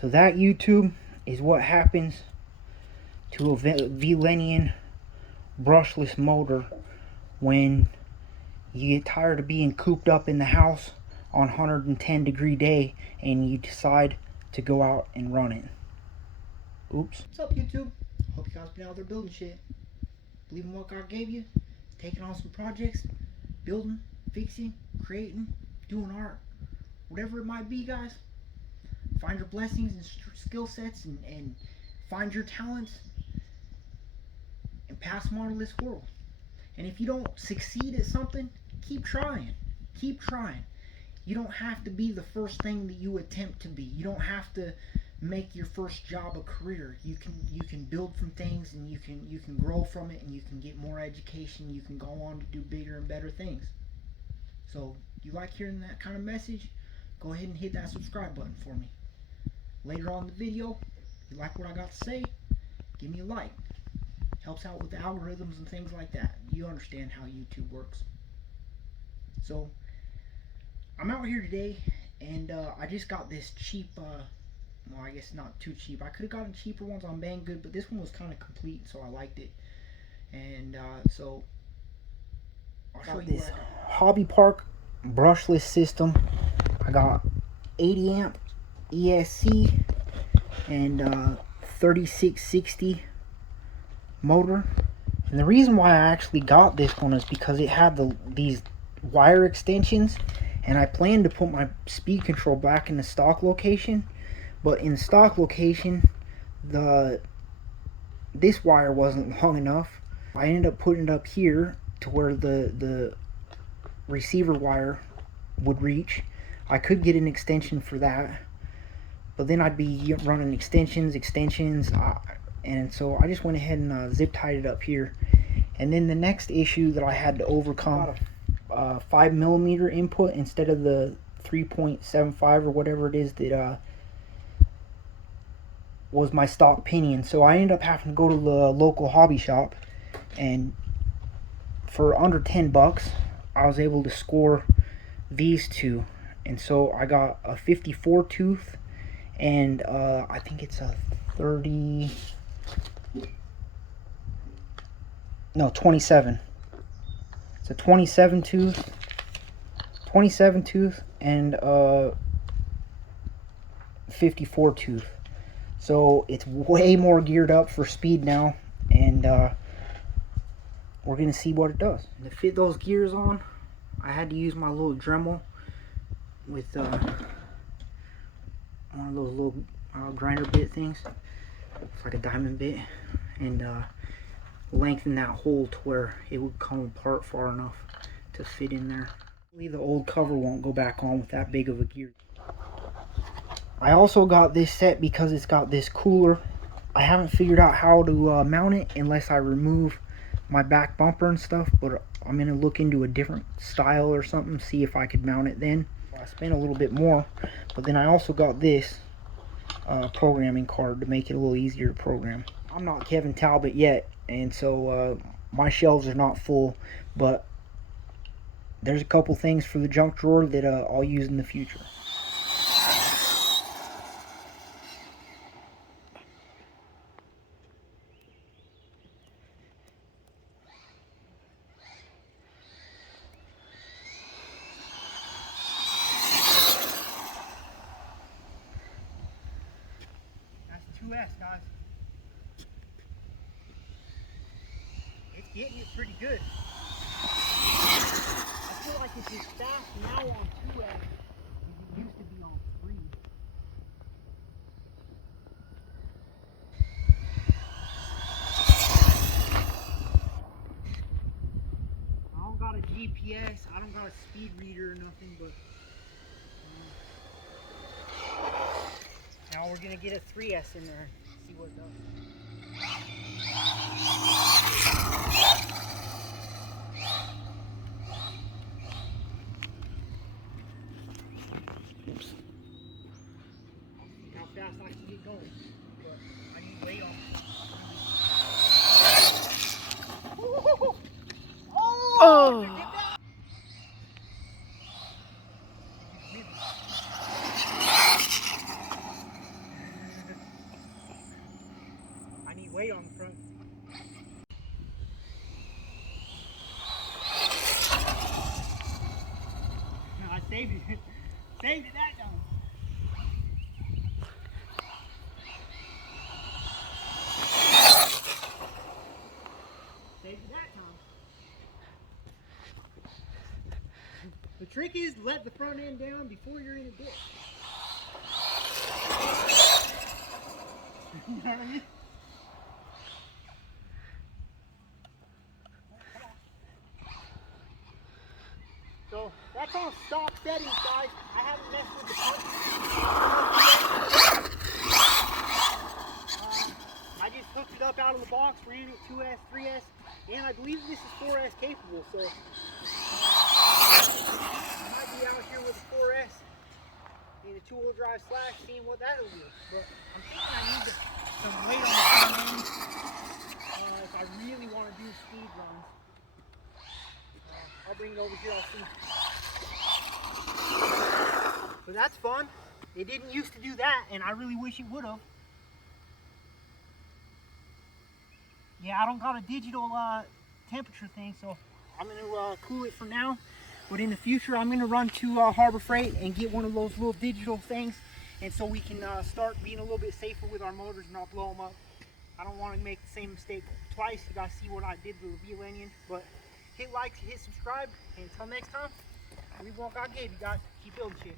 So that, YouTube, is what happens to a velenion brushless motor when you get tired of being cooped up in the house on 110-degree day and you decide to go out and run it. Oops. What's up, YouTube? Hope you guys been out there building shit. Believing what God gave you, taking on some projects, building, fixing, creating, doing art, whatever it might be, guys. Find your blessings and skill sets and find your talents and pass them on to this world. And if you don't succeed at something, keep trying. Keep trying. You don't have to be the first thing that you attempt to be. You don't have to make your first job a career. You can build from things, and you can grow from it, and you can get more education. You can go on to do bigger and better things. So, you like hearing that kind of message? Go ahead and hit that subscribe button for me. Later on in the video, if you like what I got to say, give me a like. Helps out with the algorithms and things like that. You understand how YouTube works. So, I'm out here today, and I just got this cheap, well, I guess not too cheap. I could have gotten cheaper ones on Banggood, but this one was kind of complete, so I liked it. And so, I'll show you this hobbypark brushless system. I got 80 amp ESC and 3660 motor. And the reason why I actually got this one is because it had these wire extensions, and I planned to put my speed control back in the stock location, but in the stock location this wire wasn't long enough. I ended up putting it up here to where the receiver wire would reach. I could get an extension for that, but then I'd be running extensions, and so I just went ahead and zip tied it up here. And then the next issue that I had to overcome, 5mm input instead of the 3.75 or whatever it is that was my stock pinion. So I ended up having to go to the local hobby shop, and for under 10 bucks I was able to score these two. And so I got a 54 tooth and I think it's a 27. It's a 27 tooth and 54 tooth. So it's way more geared up for speed now, and we're gonna see what it does. And to fit those gears on, I had to use my little Dremel with one of those little grinder bit things. It's like a diamond bit, and lengthen that hole to where it would come apart far enough to fit in there. The old cover won't go back on with that big of a gear. I also got this set because it's got this cooler. I haven't figured out how to mount it unless I remove my back bumper and stuff, but I'm going to look into a different style or something, see if I could mount it then. I spent a little bit more, but then I also got this programming card to make it a little easier to program. I'm not Kevin Talbot yet, and so my shelves are not full, but there's a couple things for the junk drawer that I'll use in the future. That's 2S, guys. It's getting it pretty good. I feel like it's as fast now on 2S as it used to be on 3. I don't got a GPS, I don't got a speed reader or nothing, but now we're gonna get a 3S in there, see what it does. Oops. How fast I can get going, but I need weight on. Oh! weight on the front. No, I saved it. Saved it that time. Saved it that time. The trick is let the front end down before you're in a ditch. You know what I mean? So that's on stop settings, guys. I haven't messed with the pump. I just hooked it up out of the box, ran it 2S, 3S, and I believe this is 4S capable. So I might be out here with a 4S in a two-wheel drive slash, seeing what that'll do. But I'm thinking I need some weight on the front end if I really want to do speed runs. I'll bring it over here, I'll see. But that's fun. It didn't used to do that, and I really wish it would have. Yeah, I don't got a digital temperature thing, so I'm going to cool it for now. But in the future, I'm going to run to Harbor Freight and get one of those little digital things, and so we can start being a little bit safer with our motors and not blow them up. I don't want to make the same mistake twice. You guys see what I did to the velenion. But hit like, hit subscribe, and until next time, we won't got Gabe, you guys. Keep building shit.